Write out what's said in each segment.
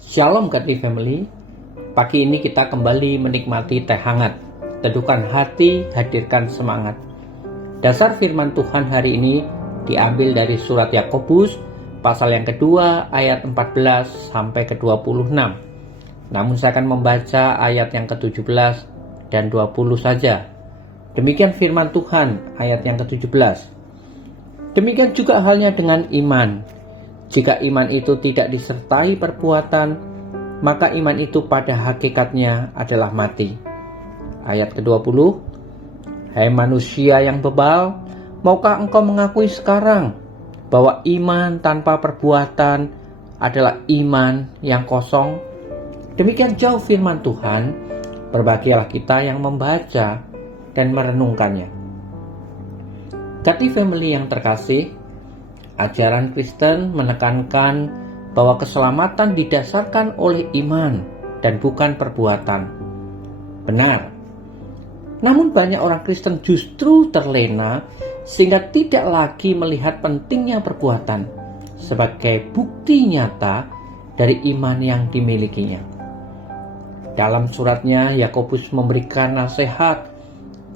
Shalom Godly Family. Pagi ini kita kembali menikmati teh hangat. Teduhkan hati, hadirkan semangat. Dasar firman Tuhan hari ini diambil dari surat Yakobus pasal yang kedua ayat 14 sampai ke 26. Namun saya akan membaca ayat yang ke-17 dan 20 saja. Demikian firman Tuhan ayat yang ke-17. Demikian juga halnya dengan iman. Jika iman itu tidak disertai perbuatan, maka iman itu pada hakikatnya adalah mati. Ayat ke-20. Hai manusia yang bebal, maukah engkau mengakui sekarang bahwa iman tanpa perbuatan adalah iman yang kosong? Demikian jauh firman Tuhan, berbahagialah kita yang membaca dan merenungkannya. Godly Family yang terkasih, ajaran Kristen menekankan bahwa keselamatan didasarkan oleh iman dan bukan perbuatan. Benar. Namun banyak orang Kristen justru terlena sehingga tidak lagi melihat pentingnya perbuatan sebagai bukti nyata dari iman yang dimilikinya. Dalam suratnya, Yakobus memberikan nasihat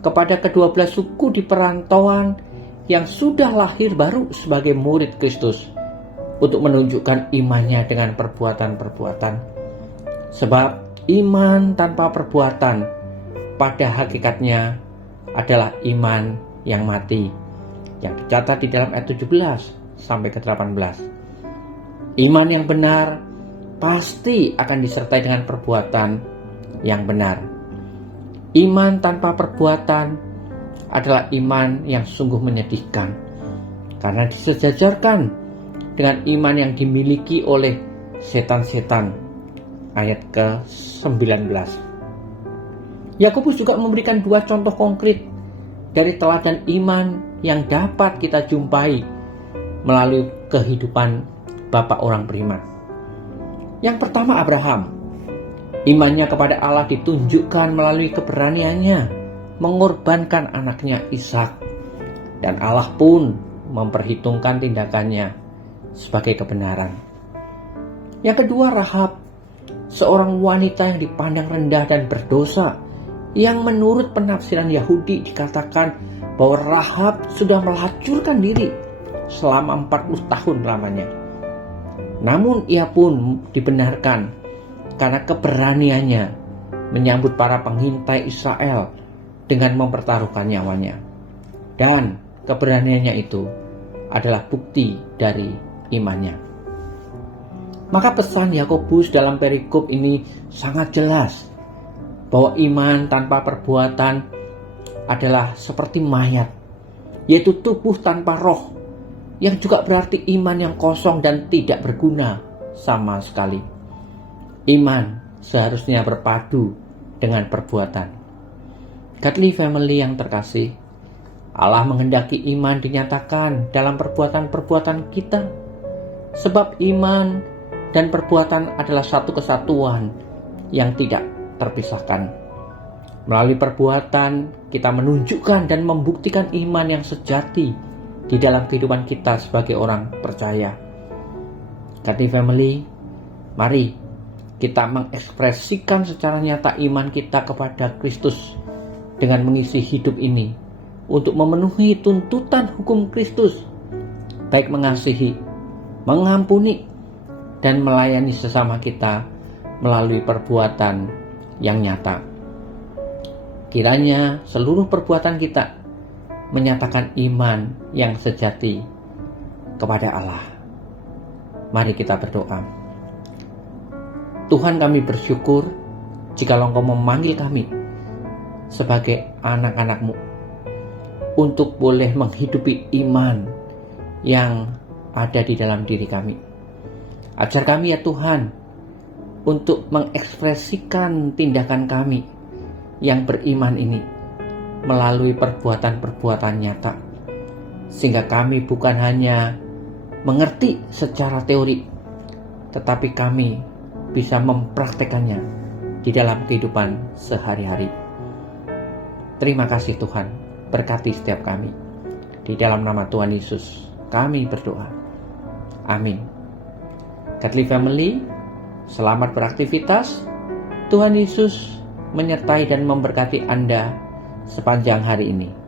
kepada ke-12 suku di perantauan yang sudah lahir baru sebagai murid Kristus untuk menunjukkan imannya dengan perbuatan-perbuatan. Sebab iman tanpa perbuatan pada hakikatnya adalah iman yang mati, yang dicatat di dalam ayat 17 sampai ke 18. Iman yang benar pasti akan disertai dengan perbuatan yang benar. Iman tanpa perbuatan adalah iman yang sungguh menyedihkan, karena disejajarkan dengan iman yang dimiliki oleh setan-setan. Ayat ke-19. Yakobus juga memberikan dua contoh konkret dari teladan iman yang dapat kita jumpai melalui kehidupan bapak orang beriman. Yang pertama, Abraham. Imannya kepada Allah ditunjukkan melalui keberaniannya mengorbankan anaknya Ishak, dan Allah pun memperhitungkan tindakannya sebagai kebenaran. Yang kedua, Rahab, seorang wanita yang dipandang rendah dan berdosa, yang menurut penafsiran Yahudi dikatakan bahwa Rahab sudah melacurkan diri selama 40 tahun lamanya. Namun ia pun dibenarkan karena keberaniannya menyambut para pengintai Israel dengan mempertaruhkan nyawanya. Dan keberaniannya itu adalah bukti dari imannya. Maka pesan Yakobus dalam perikop ini sangat jelas, bahwa iman tanpa perbuatan adalah seperti mayat, yaitu tubuh tanpa roh, yang juga berarti iman yang kosong dan tidak berguna sama sekali. Iman seharusnya berpadu dengan perbuatan. Godly Family yang terkasih, Allah menghendaki iman dinyatakan dalam perbuatan-perbuatan kita. Sebab iman dan perbuatan adalah satu kesatuan yang tidak terpisahkan. Melalui perbuatan, kita menunjukkan dan membuktikan iman yang sejati di dalam kehidupan kita sebagai orang percaya. Godly Family, mari kita mengekspresikan secara nyata iman kita kepada Kristus dengan mengisi hidup ini untuk memenuhi tuntutan hukum Kristus, baik mengasihi, mengampuni, dan melayani sesama kita melalui perbuatan yang nyata. Kiranya seluruh perbuatan kita menyatakan iman yang sejati kepada Allah. Mari kita berdoa. Tuhan, kami bersyukur jika Engkau memanggil kami sebagai anak-anak-Mu untuk boleh menghidupi iman yang ada di dalam diri kami. Ajar kami ya Tuhan untuk mengekspresikan tindakan kami yang beriman ini melalui perbuatan-perbuatan nyata, sehingga kami bukan hanya mengerti secara teori, tetapi kami bisa mempraktekannya di dalam kehidupan sehari-hari. Terima kasih Tuhan, berkati setiap kami. Di dalam nama Tuhan Yesus kami berdoa. Amin. Godly Family, Selamat beraktivitas. Tuhan Yesus menyertai dan memberkati Anda sepanjang hari ini.